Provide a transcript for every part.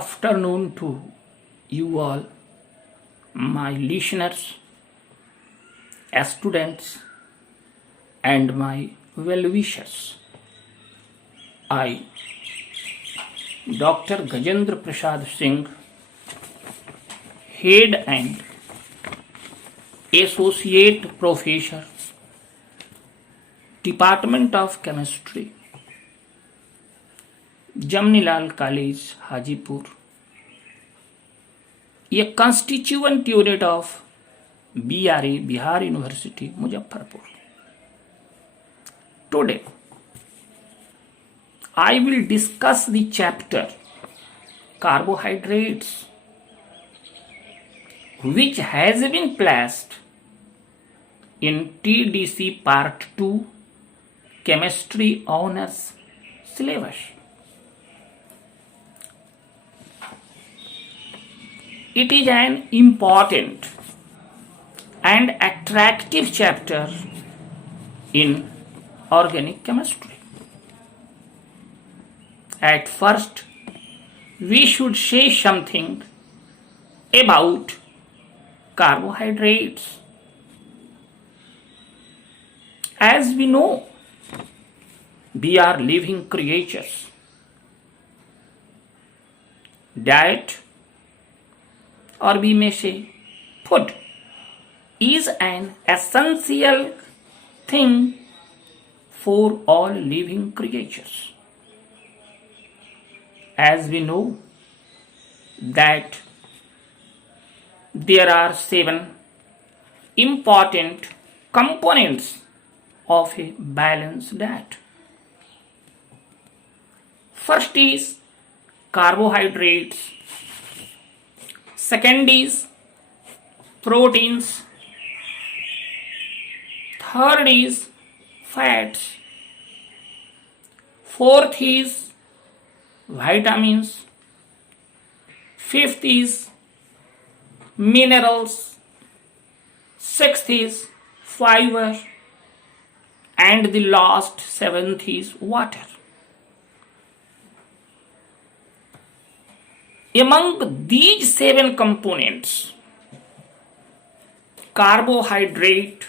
afternoon to you all, my listeners, students, and my well-wishers. I, Dr. Gajendra Prasad Singh, Head and Associate Professor, Department of Chemistry, Jamnilal College, Hajipur, a constituent unit of BRA, Bihar University, Muzaffarpur. Today, I will discuss the chapter Carbohydrates, which has been placed in TDC Part 2 Chemistry Honors Syllabus. It is an important and attractive chapter in organic chemistry. At first, we should say something about carbohydrates. As we know, we are living creatures. Diet, or we may say food, is an essential thing for all living creatures. As we know that there are 7 important components of a balanced diet. First is carbohydrates. Second is proteins. Third is fats. Fourth is vitamins. Fifth is minerals. Sixth is fiber. And the last, 7th, is water. Among these 7 components, carbohydrate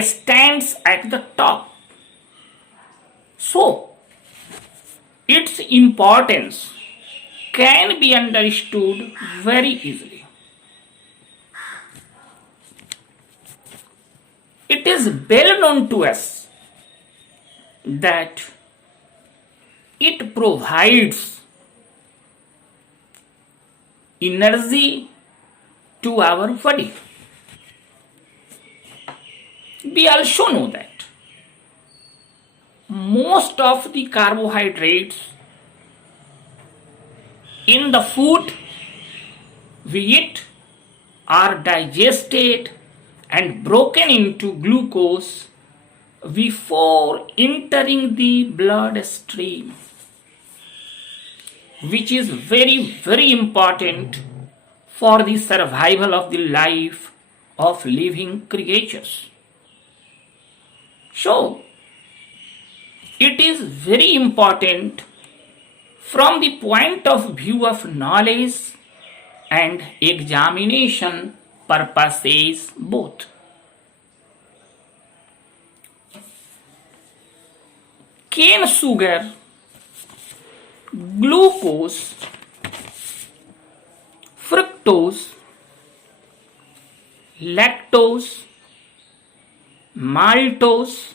stands at the top. So, its importance can be understood very easily. It is well known to us that it provides energy to our body. We also know that most of the carbohydrates in the food we eat are digested and broken into glucose before entering the bloodstream, which is very important for the survival of the life of living creatures. So, it is very important from the point of view of knowledge and examination purposes both. Cane sugar, glucose, fructose, lactose, maltose,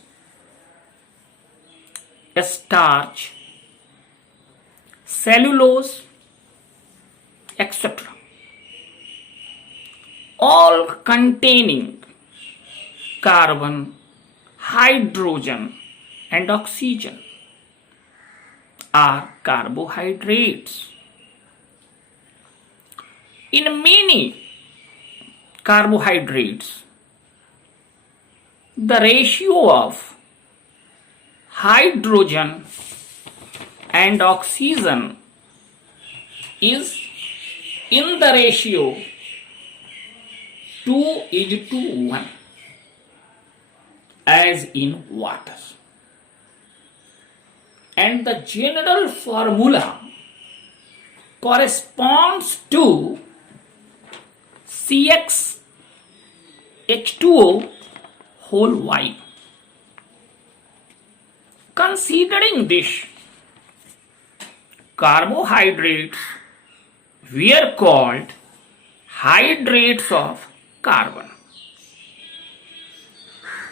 starch, cellulose, etc. all containing carbon, hydrogen, and oxygen are carbohydrates. In many carbohydrates, the ratio of hydrogen and oxygen is in the ratio 2:1 as in water. And the general formula corresponds to CxH2O whole Y. Considering this, carbohydrates were called hydrates of carbon.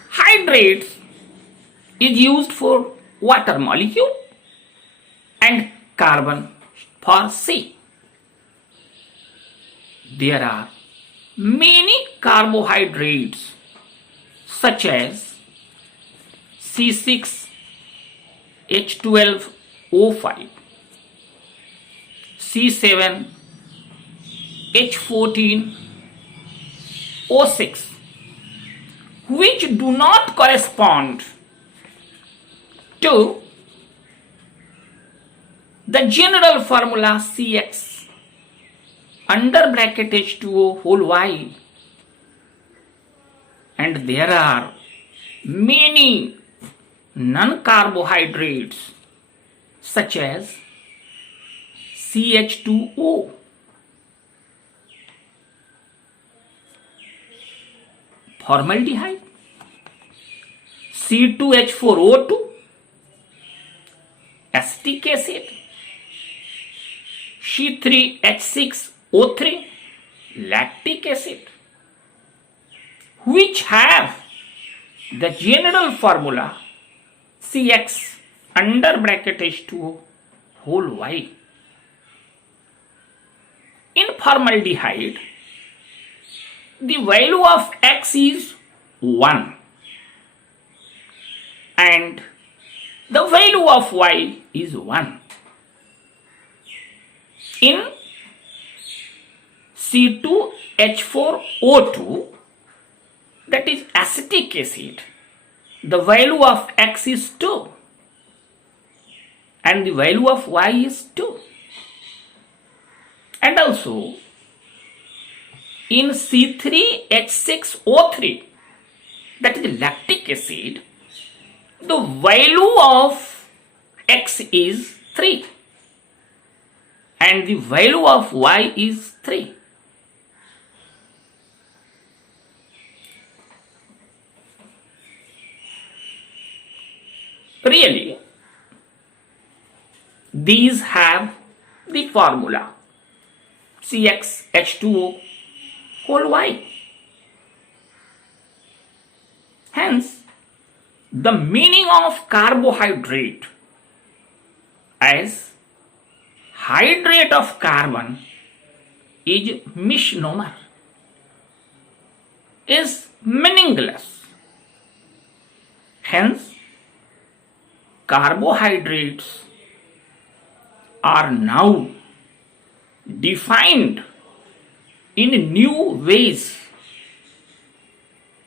Hydrates is used for water molecule and carbon for C. There are many carbohydrates such as C6H12O5, C7H14O6, which do not correspond to the general formula Cx under bracket H2O whole Y, and there are many non-carbohydrates such as CH2O, formaldehyde, C2H4O2, acetic acid, C3H6O3, lactic acid, which have the general formula Cx under bracket H2O whole Y. In formaldehyde, the value of X is 1 and the value of Y is 1. In C2H4O2, that is acetic acid, the value of X is 2 and the value of Y is 2. And also in C3H6O3, that is lactic acid, the value of X is 3 and the value of Y is 3. Really, these have the formula CxH2O whole Y. Hence, the meaning of carbohydrate as hydrate of carbon is misnomer, is meaningless. Hence, carbohydrates are now defined in new ways.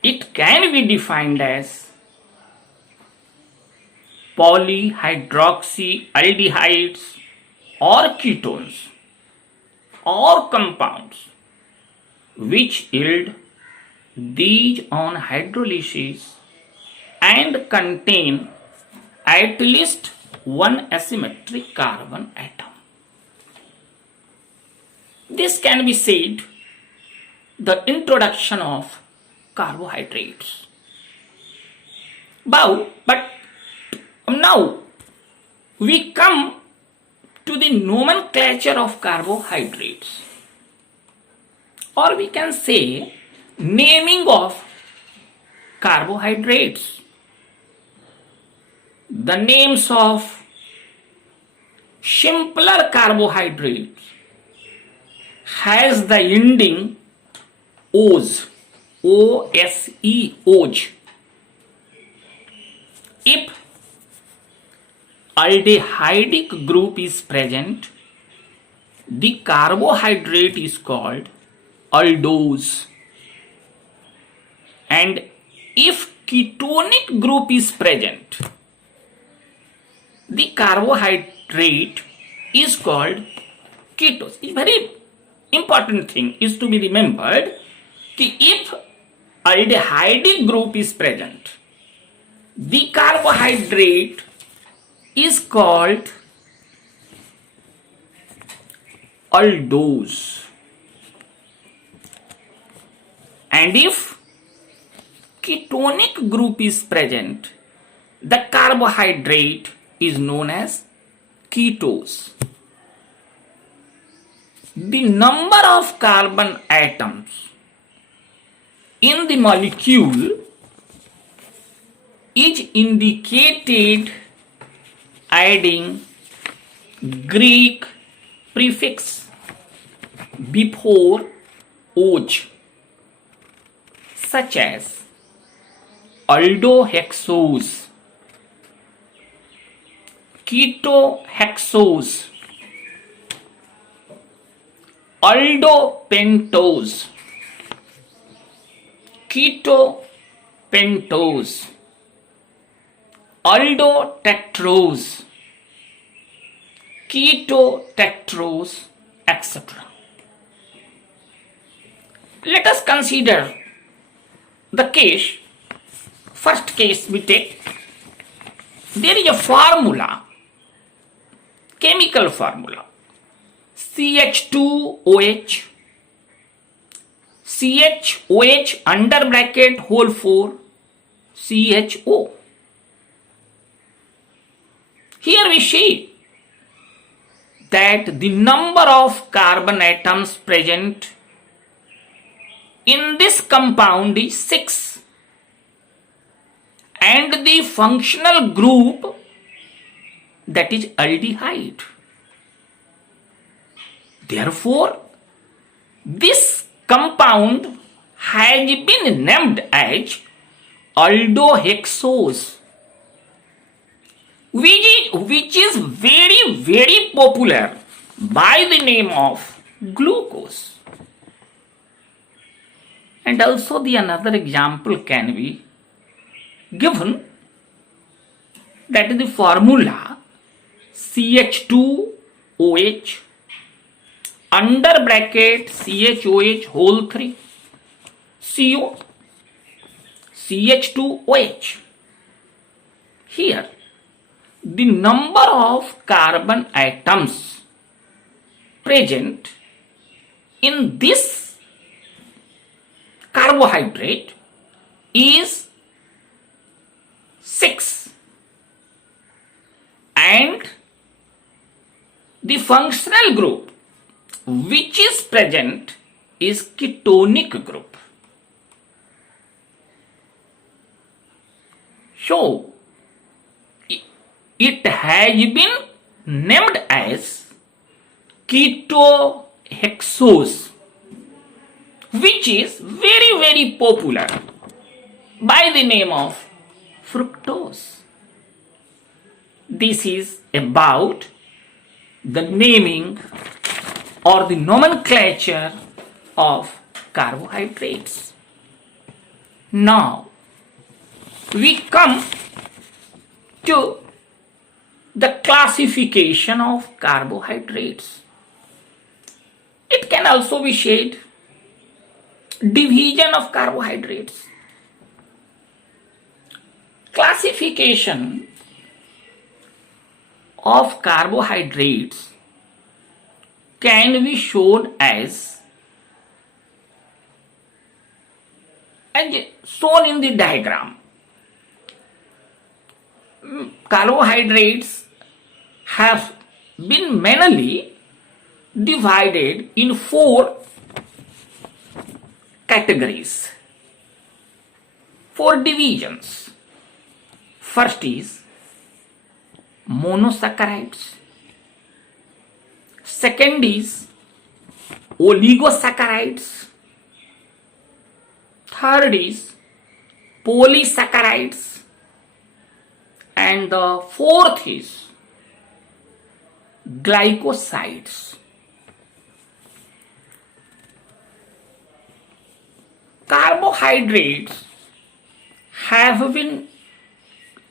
It can be defined as polyhydroxyaldehydes or ketones or compounds which yield these on hydrolysis and contain at least one asymmetric carbon atom. This can be said the introduction of carbohydrates. But now we come to the nomenclature of carbohydrates, or we can say naming of carbohydrates. The names of simpler carbohydrates has the ending Ose, O-S-E, Ose. If aldehydic group is present, the carbohydrate is called aldose. And if ketonic group is present, the carbohydrate is called ketose. A very important thing is to be remembered that if aldehydic group is present, the carbohydrate is called aldose. And if ketonic group is present, the carbohydrate is known as ketose. The number of carbon atoms in the molecule is indicated adding Greek prefix before OH, such as aldohexose, ketohexose, aldopentose, ketopentose, aldotectrose, ketotectrose, etc. Let us consider the case. First case we take. There is a formula, chemical formula, CH2OH, CHOH under bracket whole 4, CHO. Here we see that the number of carbon atoms present in this compound is 6, and the functional group, that is aldehyde. Therefore, this compound has been named as aldohexose, which is very, very popular by the name of glucose. And also the another example can be given, that is the formula CH2OH under bracket CHOH whole 3 CO, CH2OH. Here the number of carbon atoms present in this carbohydrate is 6, and the functional group which is present is ketonic group. So it has been named as ketohexose, which is very, very popular by the name of fructose. This is about the naming or the nomenclature of carbohydrates. Now we come to the classification of carbohydrates. It can also be said division of carbohydrates. Classification of carbohydrates can be shown as shown in the diagram. Carbohydrates have been mainly divided in 4 categories, 4 divisions. First is monosaccharides. Second is oligosaccharides. Third is polysaccharides. And the fourth is glycosides. Carbohydrates have been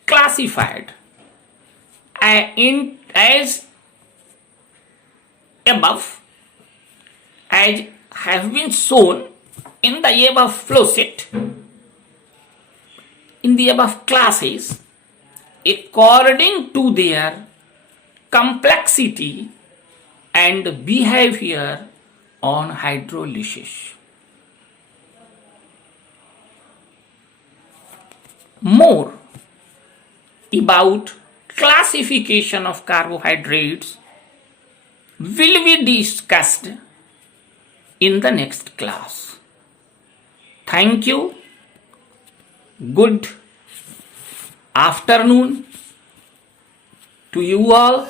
classified as above, as have been shown in the above flow sheet, in the above classes, according to their complexity and behavior on hydrolysis. More about classification of carbohydrates will be discussed in the next class. Thank you. Good afternoon to you all.